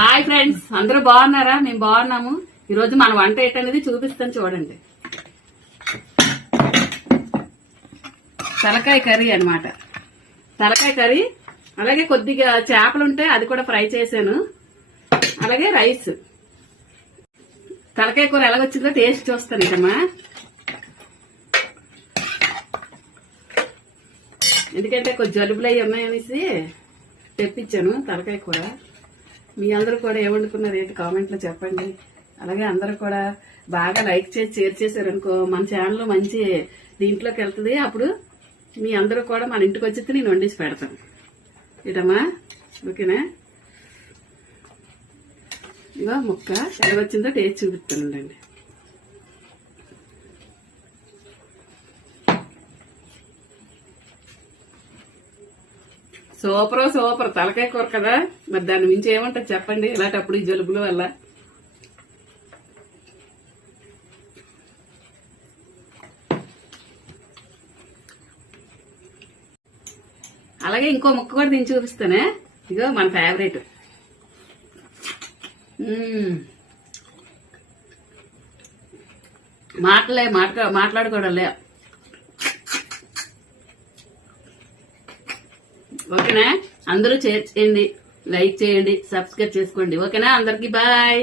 Hi friends, అందరూ బాగున్నారా? మేము బాగున్నాము. ఈ రోజు మన వంట ఏంటనేది చూపిస్తాను చూడండి. తలకాయ కర్రీ అన్నమాట. తలకాయ కర్రీ, అలాగే కొద్దిగా చేపలు ఉంటే అది కూడా ఫ్రై చేశాను, అలాగే రైస్. తలకాయ కూర ఎలాగొచ్చిందో టేస్ట్ చూస్తాను ఇదమ్మా. ఎందుకంటే కొంచెం జలుబులు అవి ఉన్నాయనేసి తెప్పించాను తలకాయ కూర. మీ అందరూ కూడా ఏమనుకున్నారు ఏంటి కామెంట్లో చెప్పండి. అలాగే అందరూ కూడా బాగా లైక్ చేసి షేర్ చేశారనుకో మన ఛానల్ మంచి దీంట్లోకి వెళ్తుంది. అప్పుడు మీ అందరూ కూడా మన ఇంటికి వచ్చి నేను వండేసి పెడతాను. ఇదమ్మా ఓకేనా? ఇగో ముక్క ఎలా వచ్చిందో టేస్ట్ చూపిస్తానండి. సూపర్ తలకాయ కూర కదా, మరి దాని మించి ఏమంటారు చెప్పండి ఇలాంటప్పుడు ఈ జలుబుల వల్ల. అలాగే ఇంకో ముక్క కూడా తిని చూపిస్తానే. ఇగో మన ఫేవరెట్. మాట్లాడుకోవడంలే. ఓకేనా? అందరూ షేర్ చేయండి, లైక్ చేయండి, సబ్స్క్రైబ్ చేసుకోండి. ఓకేనా? అందరికి బాయ్.